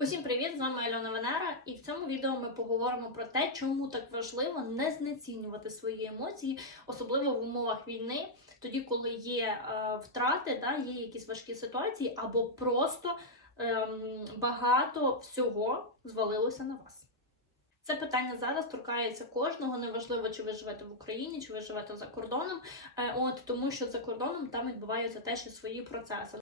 Усім привіт! З вами Альона Венера, і в цьому відео ми поговоримо про те, чому так важливо не знецінювати свої емоції, особливо в умовах війни, тоді, коли є е, втрати, да, є якісь важкі ситуації, або просто ем, багато всього звалилося на вас. Це питання зараз торкається кожного, неважливо, чи ви живете в Україні, чи ви живете за кордоном, е, от тому що за кордоном там відбуваються теж і свої процеси.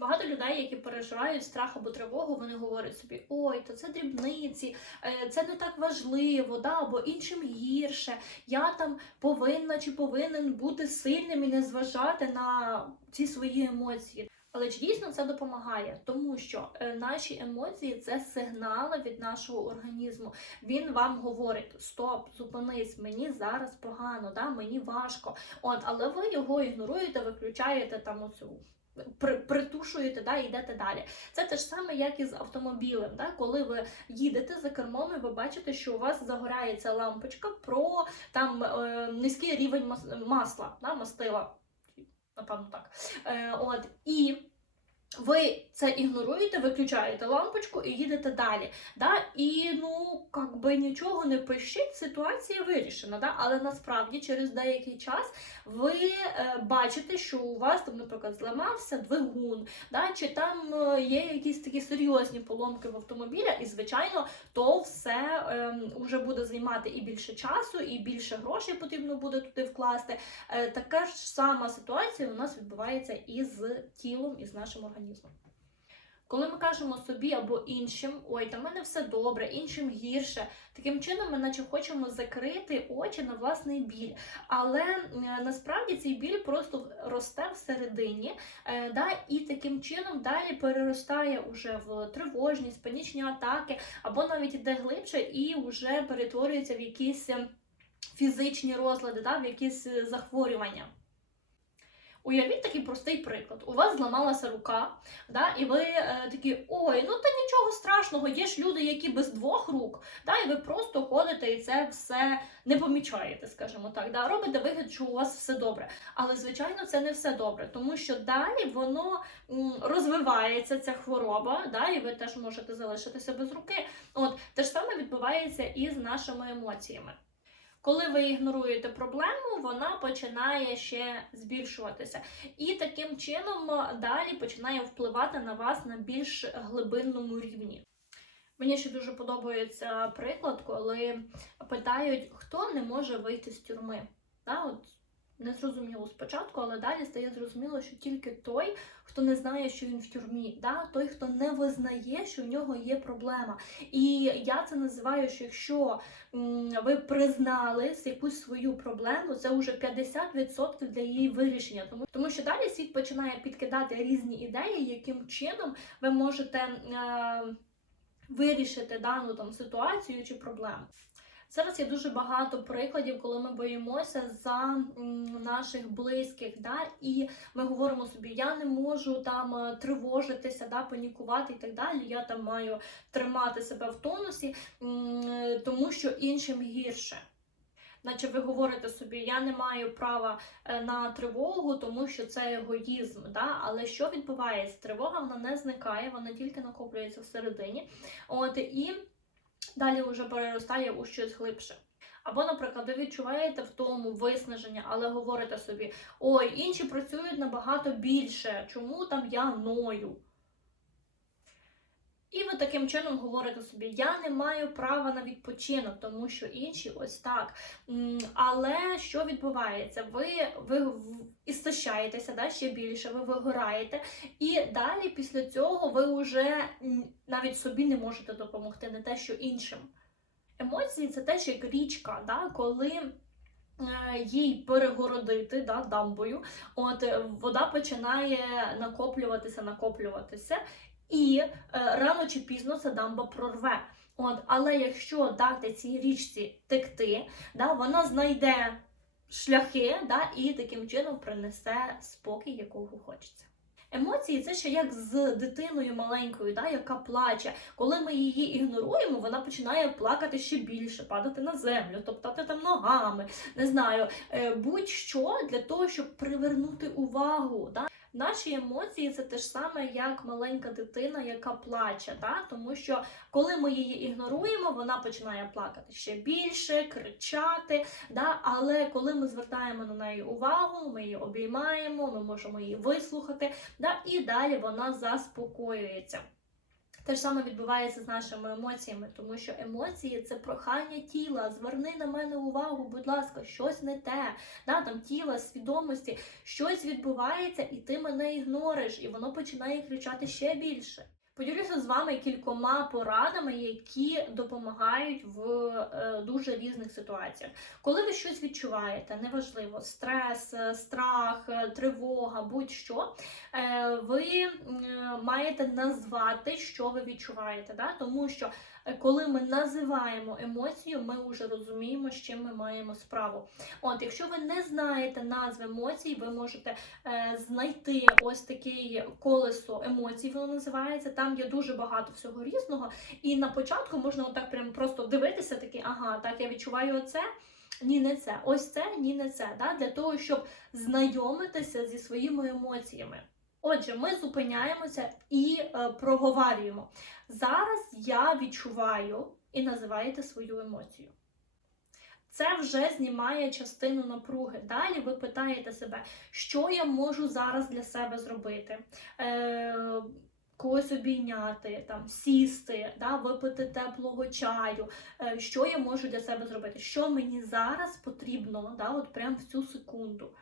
Багато людей, які переживають страх або тривогу, вони говорять собі: ой, то це дрібниці, е, це не так важливо, да, або іншим гірше. Я там повинна чи повинен бути сильним і не зважати на ці свої емоції. Але чи дійсно це допомагає? Тому що е, наші емоції це сигнали від нашого організму. Він вам говорить: стоп, зупинись, мені зараз погано, да, мені важко. От, але ви його ігноруєте, виключаєте там оцю притушуєте да, і йдете далі. Це те ж саме, як і з автомобілем. Да? Коли ви їдете за кермом, і ви бачите, що у вас загорається лампочка про там е, низький рівень масла, да, мастила. Напевно, так. Е, от, і ви це ігноруєте, виключаєте лампочку і їдете далі. Да? І ну, как би нічого не пишіть, ситуація вирішена. Да? Але насправді через деякий час ви е, бачите, що у вас там, наприклад, зламався двигун, да? чи там е, є якісь такі серйозні поломки в автомобіля, і звичайно, то все е, вже буде займати і більше часу, і більше грошей потрібно буде туди вкласти. Е, така ж сама ситуація у нас відбувається і з тілом, і з нашим організмом. Коли ми кажемо собі або іншим, ой, та в мене все добре, іншим гірше, таким чином ми наче хочемо закрити очі на власний біль. Але е, насправді цей біль просто росте всередині, е, да, і таким чином далі переростає уже в тривожність, панічні атаки, або навіть іде глибше і вже перетворюється в якісь е, фізичні розлади, да, в якісь захворювання. Уявіть такий простий приклад. У вас зламалася рука, да, і ви е, такі, ой, ну та нічого страшного, є ж люди, які без двох рук, да, і ви просто ходите і це все не помічаєте, скажімо так. Да, робите вигляд, що у вас все добре. Але, звичайно, це не все добре, тому що далі воно м, розвивається, ця хвороба, да, і ви теж можете залишитися без руки. От те ж саме відбувається і з нашими емоціями. Коли ви ігноруєте проблему, вона починає ще збільшуватися. І таким чином е, далі починає впливати на вас на більш глибинному рівні. Мені ще дуже подобається приклад, коли питають, хто не може вийти з тюрми. Да, от не зрозуміло спочатку, але далі стає зрозуміло, що тільки той, хто не знає, що він в тюрмі, да? той, хто не визнає, що в нього є проблема. І я це називаю, що якщо ви признали якусь свою проблему, це вже 50% для її вирішення. Тому, тому що далі світ починає підкидати різні ідеї, яким чином ви можете е, вирішити дану там ситуацію чи проблему. Зараз є дуже багато прикладів, коли ми боїмося за наших близьких, да, і ми говоримо собі, я не можу там е, тривожитися, да, панікувати і так далі. Я там маю тримати себе в тонусі, тому що іншим гірше. Наче ви говорите собі, я не маю права е, на тривогу, тому що це егоїзм. Да? Але що відбувається? Тривога вона не зникає, вона тільки накоплюється всередині. От і далі вже переростає у щось глибше. Або, наприклад, ви відчуваєте в тому виснаження, але говорите собі: ой, інші працюють набагато більше, чому там я ною? І ви таким чином говорите собі, я не маю права на відпочинок, тому що інші ось так. Але що відбувається? Ви, ви істощаєтеся да, ще більше, ви вигораєте, і далі після цього ви вже навіть собі не можете допомогти, не те, що іншим. Емоції це теж як річка, да, коли е, їй перегородити да, дамбою, от вода починає накоплюватися, накоплюватися, і е, рано чи пізно ця дамба прорве. От, але якщо дати цій річці текти, да, вона знайде шляхи да, і таким чином принесе спокій, якого хочеться. Емоції це ще як з дитиною маленькою, да, яка плаче. Коли ми її ігноруємо, вона починає плакати ще більше, падати на землю, топтати там ногами, не знаю, е, будь-що для того, щоб привернути увагу. Да? Наші емоції це те ж саме, як маленька дитина, яка плаче, да? тому що коли ми її ігноруємо, вона починає плакати ще більше, кричати. Да? Але коли ми звертаємо на неї увагу, ми її обіймаємо, ми можемо її вислухати, да? і далі вона заспокоюється. Те ж саме відбувається з нашими емоціями, тому що емоції це прохання тіла. Зверни на мене увагу, будь ласка, щось не те. Да, там тіла, свідомості, щось відбувається, і ти мене ігнориш, і воно починає кричати ще більше. Поділюся з вами кількома порадами, які допомагають в е, дуже різних ситуаціях. Коли ви щось відчуваєте, неважливо, стрес, е, страх, е, тривога, будь-що, ви маєте назвати, що ви відчуваєте. Да? Тому що коли ми називаємо емоцію, ми вже розуміємо, з чим ми маємо справу. От, якщо ви не знаєте назви емоцій, ви можете е, знайти ось таке колесо емоцій, воно називається. Там є дуже багато всього різного. І на початку можна отак прям просто дивитися, такий, ага, так я відчуваю оце. Ні, не це. Ось це, ні, не це. Да? Для того, щоб знайомитися зі своїми емоціями. Отже, ми зупиняємося і е, проговарюємо. Зараз я відчуваю і називаєте свою емоцію. Це вже знімає частину напруги. Далі ви питаєте себе, що я можу зараз для себе зробити. Е, когось обійняти, там, сісти, да, випити теплого чаю, е, що я можу для себе зробити, що мені зараз потрібно, да, от прямо в цю секунду.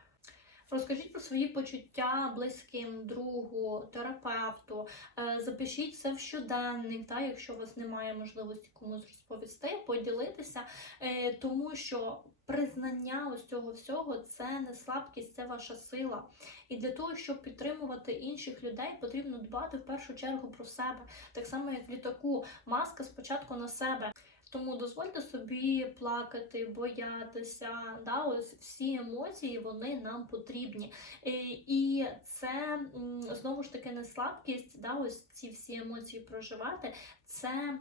Розкажіть про свої почуття близьким, другу, терапевту. Е, Запишіть це в щоденник, та, якщо у вас немає можливості комусь розповісти, поділитися, Е, тому що признання ось цього всього це не слабкість, це ваша сила. І для того, щоб підтримувати інших людей, потрібно дбати в першу чергу про себе. Так само, як в літаку, маска спочатку на себе. Тому дозвольте собі плакати, боятися. Да, ось всі емоції вони нам потрібні. Е, І це знову ж таки не слабкість, да, ось ці всі емоції проживати, це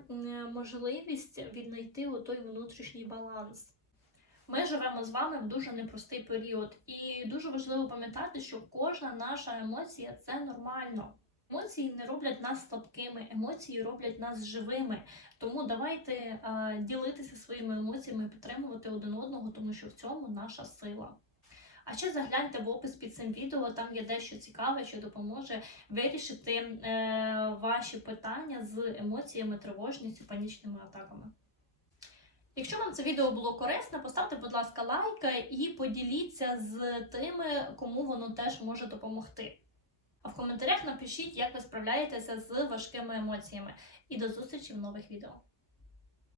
можливість віднайти отой внутрішній баланс. Ми живемо з вами в дуже непростий період, і дуже важливо пам'ятати, що кожна наша емоція це нормально. Емоції не роблять нас слабкими, емоції роблять нас живими. Тому давайте а, ділитися своїми емоціями, підтримувати один одного, тому що в цьому наша сила. А ще загляньте в опис під цим відео, там є дещо цікаве, що допоможе вирішити е, ваші питання з емоціями, тривожністю, панічними атаками. Якщо вам це відео було корисне, поставте, будь ласка, лайк і поділіться з тими, кому воно теж може допомогти. А в коментарях напишіть, як ви справляєтеся з важкими емоціями. І до зустрічі в нових відео.